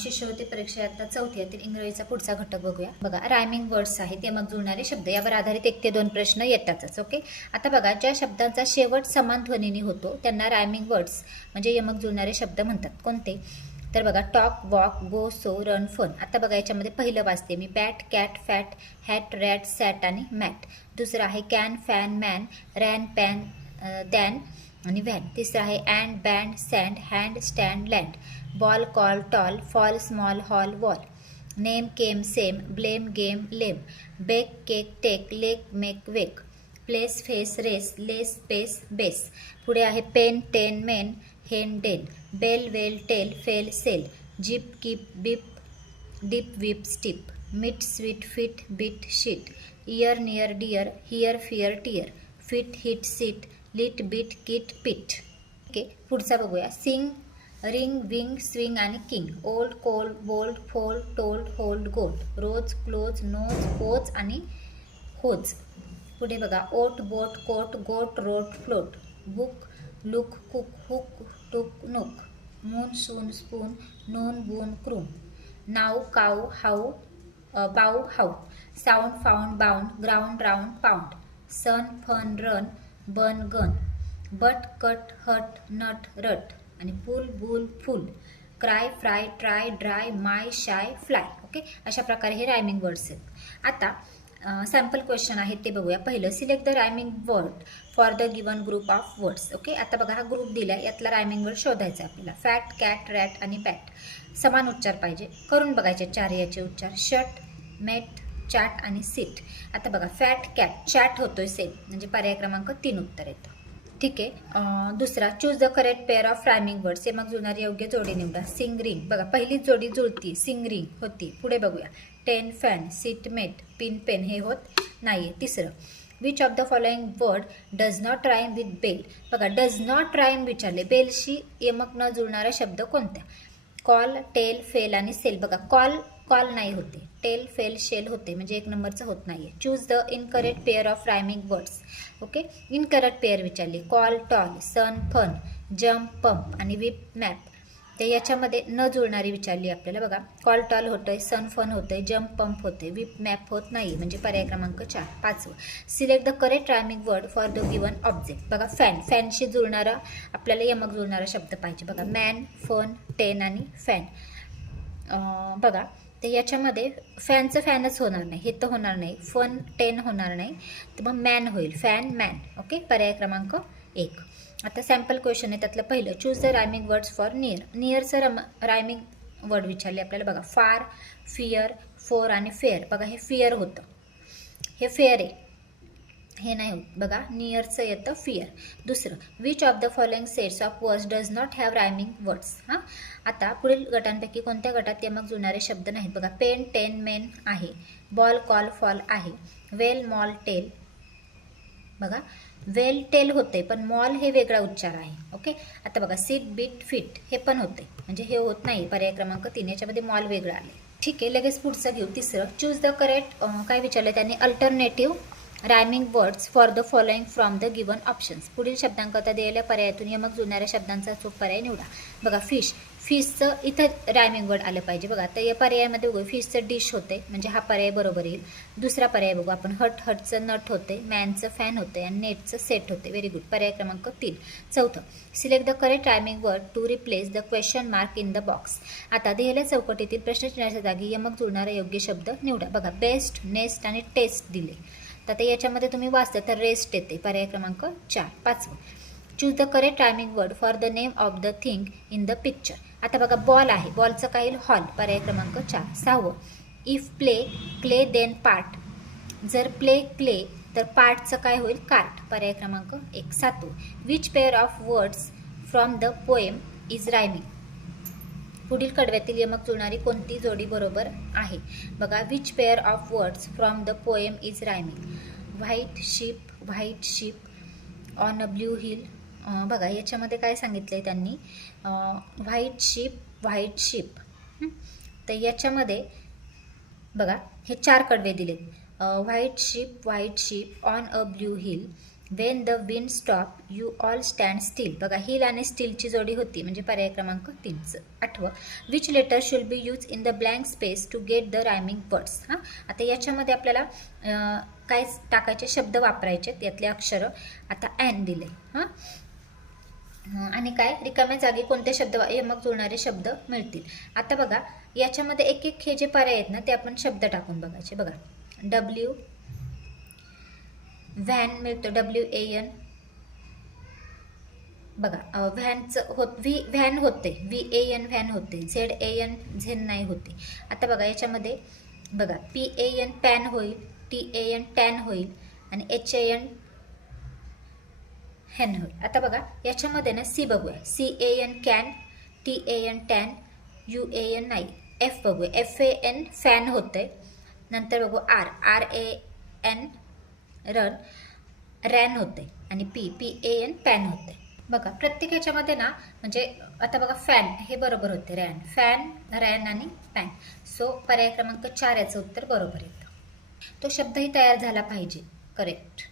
शिष्यवृत्ती परीक्षा आता चौथीतील इंग्रजीचा पुढचा घटक बघूया. बघा, रायमिंग वर्ड्स आहेत, यमक जुळणारे शब्द, यावर आधारित 1 ते 2 प्रश्न येतातच. ओके, आता बघा, ज्या शब्दांचा शेवट समान ध्वनीने होतो त्यांना रायमिंग वर्ड्स म्हणजे यमक जुळणारे शब्द म्हणतात. कोणते? तर बघा, talk, walk, go, so, run, fun. आता बघा, याच्यामध्ये पहिलं वाचते मी, bat, cat, fat, hat, rat, sat आणि मॅट. दुसरं आहे can, fan, man, ran, pan, than आणि व्हॅन. तिसरं आहे and, band, sand, hand, stand, land. Ball, call, tall, fall, small, hall, wall. Name, came, same, blame, game, lame. Bake, cake, take, lake, make, wake. Place, face, race, lace, pace, base. पुढे आहे pen, ten, men, hen, den. Bell, well, tell, fell, sell. Jeep, keep, beep, deep, weep, steep. Meet, sweet, feet, beat, sheet. Year, near, dear, here, fear, tear. Fit, hit, seat, lit, beat, kit, pit. Okay, पुढचा बघूया. Sing, ring, wing, swing आणि king. Old, cold, bold, fold, told, hold, gold. Rose, close, nose, pose आणि hose. पुढे बघा, oat, boat, coat, goat, rote, float. Book, look, cook, hook, took, nook. Moon, soon, spoon, noon, boon, croon. Now, cow, how, bow, how. Sound, found, bound, ground, round, pound. Sun, fun, run, bun, gun. But, cut, hut, nut, rut आणि pull, bull, full. Cry, fry, try, dry, my, shy, fly. Okay, अशा प्रकारे हे rhyming words आहेत. आता sample question आहेत ते बघूया. पहिलं, select the rhyming word for the given group of words. Okay, आता बघा, हा ग्रुप दिला, यातला रायमिंग वर्ड शोधायचा आपल्याला. फॅट, कॅट, रॅट आणि बॅट. समान उच्चार पाहिजे, करून बघायचे 4 याचे उच्चार. शट, मेट, चॅट आणि सीट. आता बघा, फॅट, कॅट, चॅट होतोय सेम, म्हणजे पर्याय क्रमांक 3 उत्तर येतं. ठीक आहे. दुसरा, choose the correct pair of rhyming words. मग जुळणारी योग्य जोडी निवडा. सिंग, रिंग. बघा, पहिलीच जोडी जुळती, सिंग, रिंग होती. पुढे बघूया, टेन, फॅन, सीट, मेट, पिन, पेन, हे होत नाहीये. तिसरं, which of the following word does not rhyme with bell. बघा, डज नॉट राईम विचारले, बेलशी यमक न जुळणारा शब्द कोणत्या? कॉल, टेल, फेल आणि सेल. बघा, कॉल नाही होते, टेल, फेल, शेल होते, म्हणजे 1 नंबरचं होत नाहीये. Choose the incorrect pair of rhyming words. Okay, incorrect pair विचारली. कॉल, टॉल, सन, फन, जम्प, पंप आणि विप, मॅप. तर याच्यामध्ये न जुळणारी विचारली आपल्याला. बघा, कॉल, टॉल होतोय, सन, फन होतोय, जम्प, पंप होते, विप, मॅप होत नाही, म्हणजे पर्याय क्रमांक 4. 5. Select the correct rhyming word for the given object. बघा, फॅन, फॅनशी जुळणारा आपल्याला यमक जुळणारा शब्द पाहिजे. बघा, मॅन, फन, टेन आणि फॅन. बघा, तर याच्यामध्ये फॅनचं फॅनच होणार नाही, हे तर होणार नाही. फन, टेन होणार नाही, तर मग मॅन होईल. Fan, man. ओके, पर्याय क्रमांक 1. आता सॅम्पल क्वेश्चन आहे, त्यातलं पहिलं, choose the rhyming words for near. नियरचं रायमिंग वर्ड विचारले आपल्याला. बघा, फार, फिअर, फोर आणि फेअर. बघा, हे फिअर होतं, हे फेअर आहे, हे नाही होत. बघा, नियरचं येतं फिअर. दुसरं, which of the following sets of words does not have rhyming words. आता पुढील गटांपैकी कोणत्या गटात यमक जुळणारे शब्द नाहीत? बघा, पेन, टेन, मेन आहे. बॉल, कॉल, फॉल आहे. वेल, मॉल, टेल. बघा, वेल, टेल होते, पण मॉल हे वेगळा उच्चार आहे. ओके, आता बघा, सीट, बीट, फिट हे पण होते, म्हणजे हे होत नाही. पर्याय क्रमांक 3, याच्यामध्ये मॉल वेगळा आले. ठीक आहे, लगेच पुढचं घेऊ. तिसरं, चूज द करेक्ट, काय विचारलं त्यांनी, alternative rhyming words for the following from the given options. पुढील शब्दांकरता दिलेल्या पर्यायातून यमक जुळणाऱ्या शब्दांचा चूक पर्याय निवडा. बघा, फिश, फिशचं इथं रायमिंग वर्ड आलं पाहिजे. बघा, तर या पर्यायामध्ये बघू, फिशचं डिश होते, म्हणजे हा पर्याय बरोबर येईल. दुसरा पर्याय बघू आपण, हट, हटचं नट होते, मॅनचं फॅन होते आणि नेटचं सेट होते. व्हेरी गुड, पर्याय क्रमांक 3. चौथं, select the correct rhyming word to replace the question mark in the box. आता दिलेल्या चौकटीतील प्रश्नचिन्हाच्या जागी यमक जुळणारा योग्य शब्द निवडा. बघा, बेस्ट, नेस्ट आणि टेस्ट दिले, तर याच्यामध्ये तुम्ही वाचता तर रेस्ट येते. पर्याय क्रमांक 4. 5. Choose the correct rhyming word for the name of the thing in the picture. आता बघा, बॉल आहे, बॉलचं काय येईल, हॉल. पर्याय क्रमांक 4. 6. If play, clay, then part. जर प्ले, क्ले, तर पार्टचं काय होईल, कार्ट. पर्याय क्रमांक 1. 7. Which pair of words from the poem is rhyming. पुढील कडव्यातील यमक जुळणारी कोणती जोडी बरोबर आहे? बघा, which pair of words from the poem is rhyming. White ship on a blue hill. बघा, याच्यामध्ये काय सांगितलंय त्यांनी, व्हाईट शिप. तर याच्यामध्ये बघा, हे 4 कडवे दिलेत. White ship on a blue hill, when the wind stop you all stand still. बघा हिल आणि स्टीलची जोडी होती म्हणजे पर्याय क्रमांक 3चं. 8वं, which letter should be use in the blank space to get the rhyming words. हां, आता याच्यामध्ये आपल्याला काय टाकायचे शब्द वापरायचे यातले अक्षरं. आता ॲन दिले. हां, आणि काय रिकाम्या जागी कोणते शब्द यमक जुळणारे शब्द मिळतील. आता बघा याच्यामध्ये एक एक हे जे पर्याय आहेत ना ते आपण शब्द टाकून बघायचे. बघा डब्ल्यू व्हॅन मिळतो WAN. बघा व्हॅनचं व्हॅन होते VAN व्हॅन होते. ZAN झेन नाही होते. आता बघा याच्यामध्ये बघा PAN पॅन होईल, TAN टॅन होईल आणि HAN हॅन होईल. आता बघा याच्यामध्ये ना C बघूया. CAN can, TAN tan, UAN नाही. F बघूया. FAN फॅन होतंय. नंतर बघू RAN रन, रॅन होते आणि PAN पॅन होते. बघा प्रत्येक ह्याच्यामध्ये ना म्हणजे आता बघा फॅन हे बरोबर होते. रॅन, फॅन, रॅन आणि पॅन. सो पर्याय क्रमांक 4 याचं उत्तर बरोबर येतं. तो शब्दही तयार झाला पाहिजे. करेक्ट.